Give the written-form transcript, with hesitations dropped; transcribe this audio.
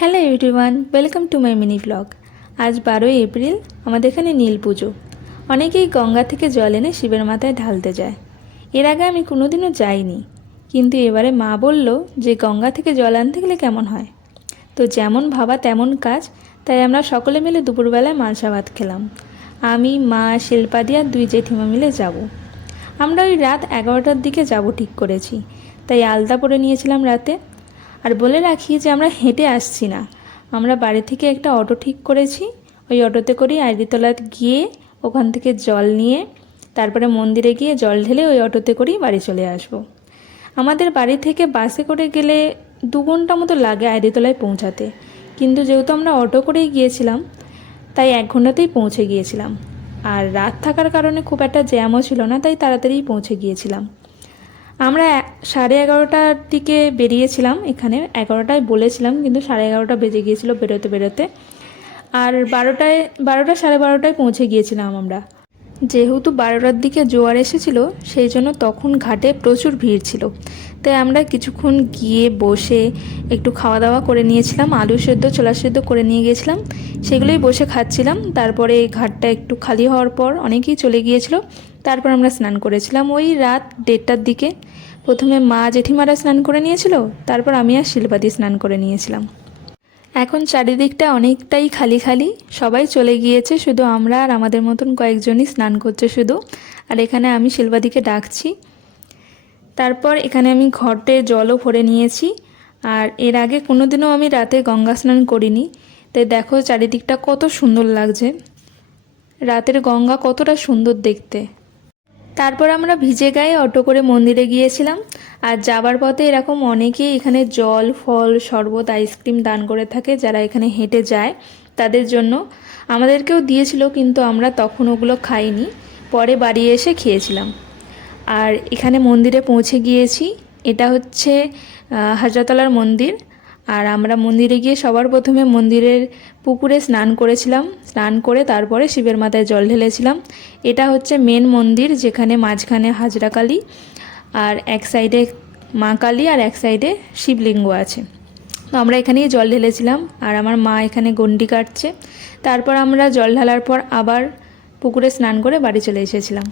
Hello everyone, welcome to my mini blog. আজ 12ই April, আমাদের এখানে নীল পুজো। অনেকেই গঙ্গা থেকে জল এনে শিবের মাথায় ঢালতে যায়। এর আগে আমি কোনোদিনও যাইনি, কিন্তু এবারে মা বলল যে গঙ্গা থেকে জল আনতে গেলে কেমন হয়। তো যেমন ভাবা তেমন কাজ, তাই আমরা সকলে মিলে দুপুরবেলায় মালসা ভাত খেলাম। আমি, মা, শিল্পাদি আর 2 জেঠিমা মিলে যাব। আমরা ওই রাত 11টার দিকে যাব ঠিক করেছি, তাই আলতা পরে নিয়েছিলাম রাতে। আর বলে রাখি যে আমরা হেঁটে আসছি না, আমরা বাড়ি থেকে একটা অটো ঠিক করেছি। ওই অটোতে করেই আইডিতলা গিয়ে ওখান থেকে জল নিয়ে তারপরে মন্দিরে গিয়ে জল ঢেলে ওই অটোতে করেই বাড়ি চলে আসব। আমাদের বাড়ি থেকে বাসে করে গেলে 2 ঘন্টা মতো লাগে আইডিতলায় পৌঁছাতে, কিন্তু যেহেতু আমরা অটো করেই গিয়েছিলাম তাই 1 ঘন্টাতেই পৌঁছে গিয়েছিলাম। আর রাত থাকার কারণে খুব একটা জ্যামও ছিল না, তাই তাড়াতাড়িই পৌঁছে গিয়েছিলাম। আমরা 11:30টার দিকে বেরিয়েছিলাম। এখানে 11টায় বলেছিলাম, কিন্তু 11:30 বেজে গিয়েছিল বেরোতে বেরোতে। আর 12টা 12:30টায় পৌঁছে গিয়েছিলাম আমরা। যেহেতু 12টার দিকে জোয়ার এসেছিল, সেই জন্য তখন ঘাটে প্রচুর ভিড় ছিল। তাই আমরা কিছুক্ষণ গিয়ে বসে একটু খাওয়া দাওয়া করে নিয়েছিলাম। আলু সেদ্ধ, ছোলা সেদ্ধ করে নিয়ে গিয়েছিলাম, সেগুলোই বসে খাচ্ছিলাম। তারপরে ঘাটটা একটু খালি হওয়ার পর অনেকেই চলে গিয়েছিল। তারপর আমরা স্নান করেছিলাম ওই রাত 1:30টার দিকে। প্রথমে মা জেঠিমারা স্নান করে নিয়েছিল, তারপর আমি আর শিল্পাদি স্নান করে নিয়েছিলাম। এখন চারিদিকটা অনেকটাই খালি খালি, সবাই চলে গিয়েছে, শুধু আমরা আর আমাদের মতন কয়েকজনই স্নান করছে শুধু। আর এখানে আমি শিল্পাদিকে ডাকছি। তারপর এখানে আমি ঘটে জলও ভরে নিয়েছি। আর এর আগে কোনোদিনও আমি রাতে গঙ্গা স্নান করিনি, তাই দেখো চারিদিকটা কত সুন্দর লাগছে। রাতের গঙ্গা কতটা সুন্দর দেখতে। তারপর আমরা ভিজে গায়ে অটো করে মন্দিরে গিয়েছিলাম। আর যাবার পথে এরকম অনেকেই এখানে জল, ফল, শরবত, আইসক্রিম দান করে থাকে যারা এখানে হেঁটে যায় তাদের জন্য। আমাদেরকেও দিয়েছিল, কিন্তু আমরা তখন ওগুলো খাইনি, পরে বাড়ি এসে খেয়েছিলাম। আর এখানে মন্দিরে পৌঁছে গিয়েছি। এটা হচ্ছে হাজরাতলার মন্দির। আর আমরা মন্দিরে গিয়ে সবার প্রথমে মন্দিরের পুকুরে স্নান করেছিলাম। স্নান করে তারপরে শিবের মাথায় জল ঢেলেছিলাম। এটা হচ্ছে মেন মন্দির, যেখানে মাঝখানে হাজরা কালী আর এক সাইডে মা কালী আর এক সাইডে শিবলিঙ্গ আছে। তো আমরা এখানেই জল ঢেলেছিলাম। আর আমার মা এখানে গন্ডি কাটছে। তারপর আমরা জল ঢালার পর আবার পুকুরে স্নান করে বাড়ি চলে এসেছিলাম।